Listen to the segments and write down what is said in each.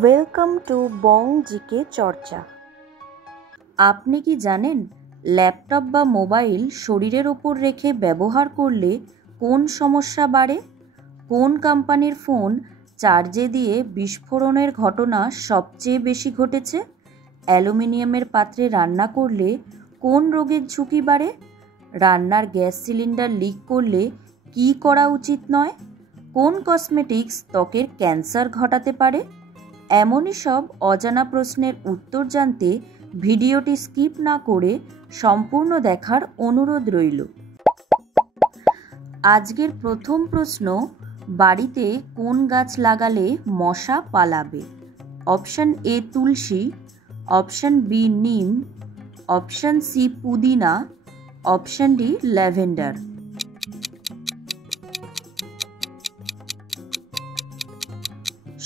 Welcome to Bong GK চর্চা। আপনি কি জানেন ল্যাপটপ বা মোবাইল শরীরের ওপর রেখে ব্যবহার করলে কোন সমস্যা বাড়ে? কোন কোম্পানির ফোন চার্জে দিয়ে বিস্ফোরণের ঘটনা সবচেয়ে বেশি ঘটেছে? অ্যালুমিনিয়ামের পাত্রে রান্না করলে কোন রোগের ঝুঁকি বাড়ে? রান্নার গ্যাস সিলিন্ডার লিক করলে কী করা উচিত নয়? কোন কসমেটিক্স ত্বকের ক্যান্সার ঘটাতে পারে? এমনই সব অজানা প্রশ্নের উত্তর জানতে ভিডিওটি স্কিপ না করে সম্পূর্ণ দেখার অনুরোধ রইল। আজকের প্রথম প্রশ্ন, বাড়িতে কোন গাছ লাগালে মশা পালাবে? অপশন এ তুলসী, অপশন বি নিম, অপশন সি পুদিনা, অপশন ডি ল্যাভেন্ডার।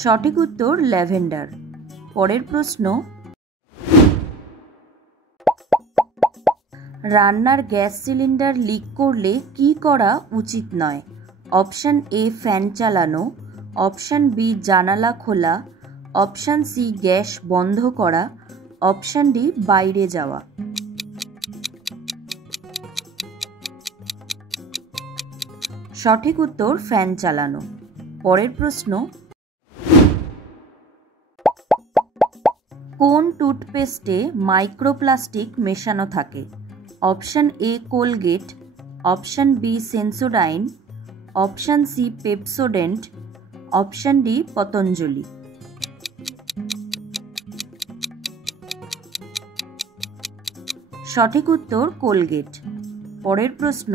সঠিক উত্তর ল্যাভেন্ডার। পরের প্রশ্ন, রান্নার গ্যাস সিলিন্ডার লিক করলে কি করা উচিত নয়? অপশন এ ফ্যান চালানো, অপশন বি জানালা খোলা, অপশন সি গ্যাস বন্ধ করা, অপশন ডি বাইরে যাওয়া। সঠিক উত্তর ফ্যান চালানো। পরের প্রশ্ন, কোন টুথপেস্টে মাইক্রোপ্লাস্টিক মেশানো থাকে? Option A Colgate, option B Sensodyne, option C Pepsodent, option D Patanjali. সঠিক উত্তর কোলগেট। পরের প্রশ্ন,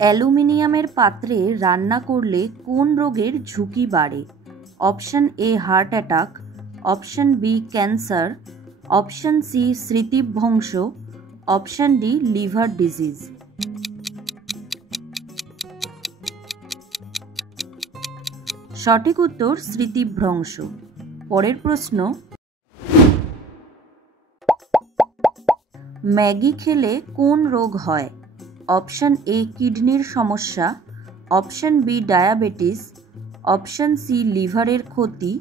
অ্যালুমিনিয়ামের পাত্রে রান্না করলে কোন রোগের ঝুঁকি বাড়ে? Option A heart attack, option B cancer, option C স্মৃতিভ্রংশ, অপশন ডি লিভার ডিজিজ। সঠিক উত্তর স্মৃতিভ্রংশ। পরের প্রশ্ন, ম্যাগি খেলে কোন রোগ হয়? অপশন এ কিডনির সমস্যা, option B diabetes, option C লিভারের ক্ষতি,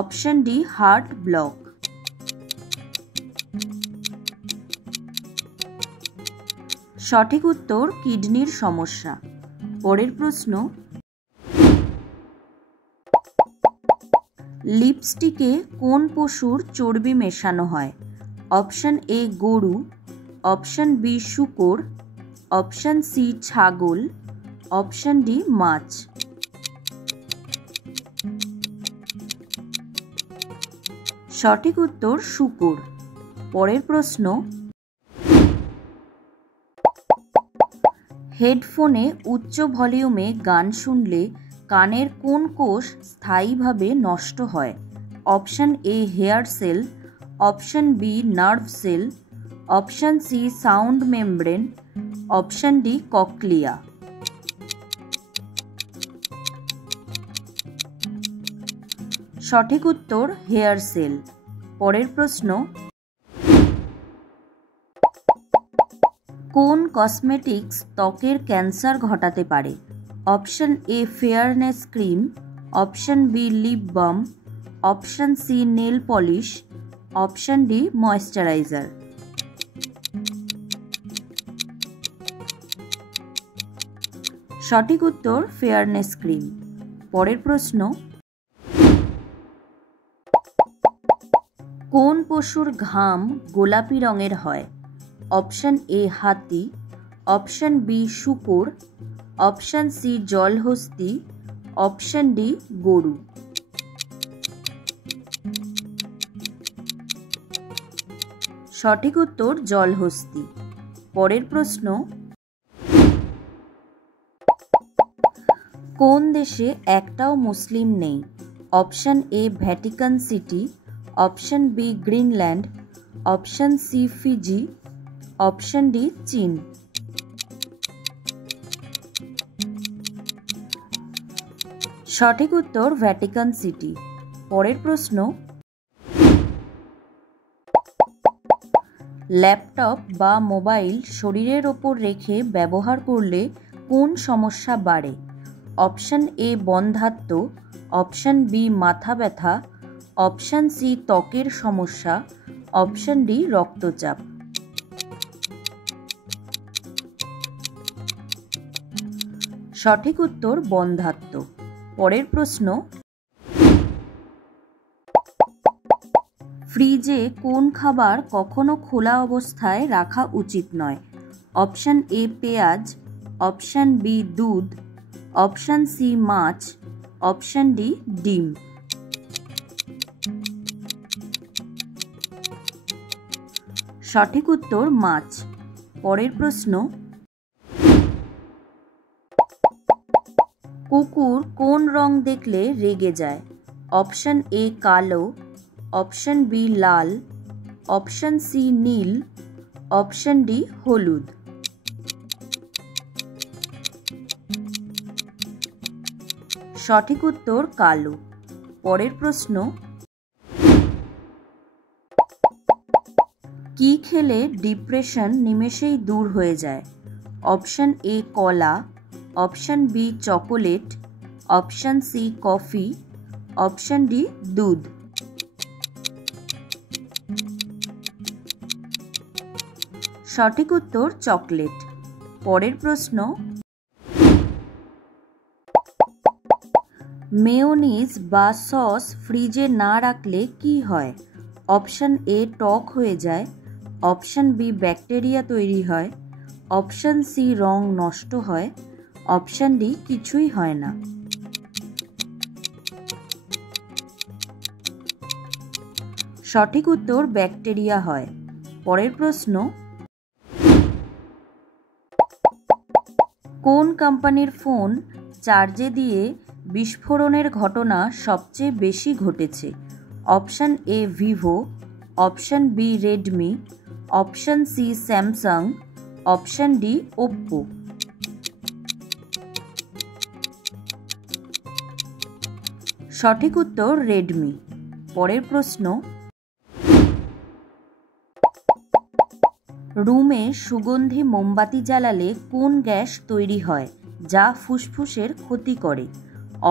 অপশন ডি হার্ট ব্লক। সঠিক উত্তর কিডনির সমস্যা। পরের প্রশ্ন, লিপস্টিকে কোন পশুর চর্বি মেশানো হয়? অপশন এ গরু, অপশন বি শূকর, অপশন সি ছাগল, অপশন ডি মাছ। সঠিক উত্তর শূকর। পরের প্রশ্ন, হেডফোনে উচ্চ ভলিউমে গান শুনলে কানের কোন কোষ স্থায়ীভাবে নষ্ট হয়? Option A hair cell, option B nerve cell, option C sound membrane, option D cochlea. সঠিক উত্তর হেয়ার সেল। পরের প্রশ্ন, কোন কসমেটিক্স ত্বকের ক্যান্সার ঘটাতে পারে? Option A fairness cream, option B lip balm, option C nail polish, option D moisturiser. সঠিক উত্তর ফেয়ারনেস ক্রিম। পরের প্রশ্ন, কোন পশুর ঘাম গোলাপি রঙের হয়? অপশন এ হাতি, অপশন বি শূকর, অপশন সি জলহস্তী, অপশন ডি গরু। সঠিক উত্তর জলহস্তী। পরের প্রশ্ন, কোন দেশে একটাও মুসলিম নেই? Option A Vatican city, option B Greenland, option C Fiji, option D চীন। সঠিক উত্তর ভ্যাটিকান সিটি। পরের প্রশ্ন, ল্যাপটপ বা মোবাইল শরীরের ওপর রেখে ব্যবহার করলে কোন সমস্যা বাড়ে? অপশন এ বন্ধ্যাত্ব, অপশন বি মাথা ব্যথা, অপশন সি ত্বকের সমস্যা, অপশন ডি রক্তচাপ। সঠিক উত্তর বন্ধ্যাত্ব। পরের প্রশ্ন, ফ্রিজে কোন খাবার কখনো খোলা অবস্থায় রাখা উচিত নয়? অপশন এ পেঁয়াজ, অপশন বি দুধ, অপশন সি মাছ, অপশন ডি ডিম। সঠিক উত্তর মাছ। পরের প্রশ্ন, কুকুর কোন রং দেখলে রেগে যায়? অপশন এ কালো, অপশন বি লাল, অপশন সি নীল, অপশন ডি হলুদ। সঠিক উত্তর কালো। পরের প্রশ্ন, কি খেলে ডিপ্রেশন নিমেষেই দূর হয়ে যায়? অপশন এ কলা, option B chocolate, option C coffee, option D দুধ। সঠিক উত্তর চকলেট। পরের প্রশ্ন, মেয়োনিজ বা সস ফ্রিজে না রাখলে কি হয়? অপশন এ টক হয়ে যায়, অপশন বি ব্যাকটেরিয়া তৈরি হয়, অপশন সি রং নষ্ট হয়, অপশন ডি কিছুই হয় না। সঠিক উত্তর ব্যাকটেরিয়া হয়। পরের প্রশ্ন, কোন কোম্পানির ফোন চার্জে দিয়ে বিস্ফোরণের ঘটনা সবচেয়ে বেশি ঘটেছে? Option A Vivo, option B Redmi, option C Samsung, option D Oppo. সঠিক উত্তর রেডমি। পরের প্রশ্ন, রুমে সুগন্ধি মোমবাতি জ্বালালে কোন গ্যাস তৈরি হয় যা ফুসফুসের ক্ষতি করে?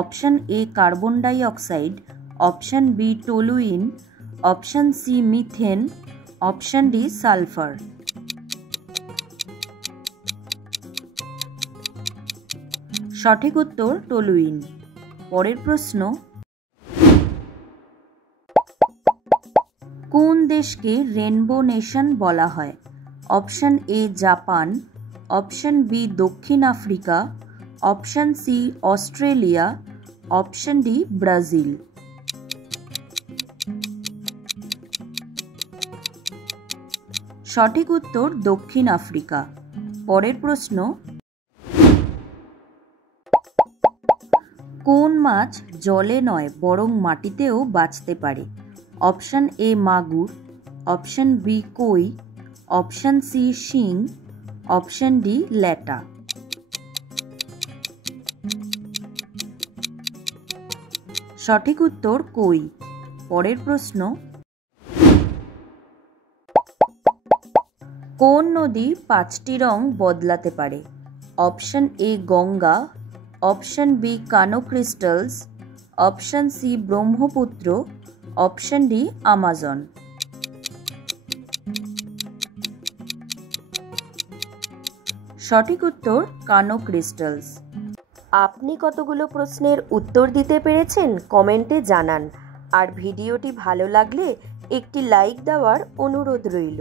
Option A carbon dioxide, option B toluene, option C methane, option D sulphur. সঠিক উত্তর টলুইন। পরের প্রশ্ন, কোন দেশকে রেনবো নেশন বলা হয়? Option A Japan, option B দক্ষিণ Africa, option C Australia, option D Brazil. সঠিক উত্তর দক্ষিণ আফ্রিকা। পরের প্রশ্ন, কোন মাছ জলে নয় বরং মাটিতেও বাঁচতে পারে? অপশন এ মাগুর, অপশন বি কই, অপশন সি শিং, অপশন ডি ল্যাটা। সঠিক উত্তর কই। পরের প্রশ্ন, কোন নদী 5টি রং বদলাতে পারে? Option A Ganga, option B Cano Cristales, option C Brahmaputra, option D Amazon. সঠিক উত্তর কানো ক্রিস্টালস। আপনি কতগুলো প্রশ্নের উত্তর দিতে পেরেছেন কমেন্টে জানান। আর ভিডিওটি ভালো লাগলে একটি লাইক দেওয়ার অনুরোধ রইল।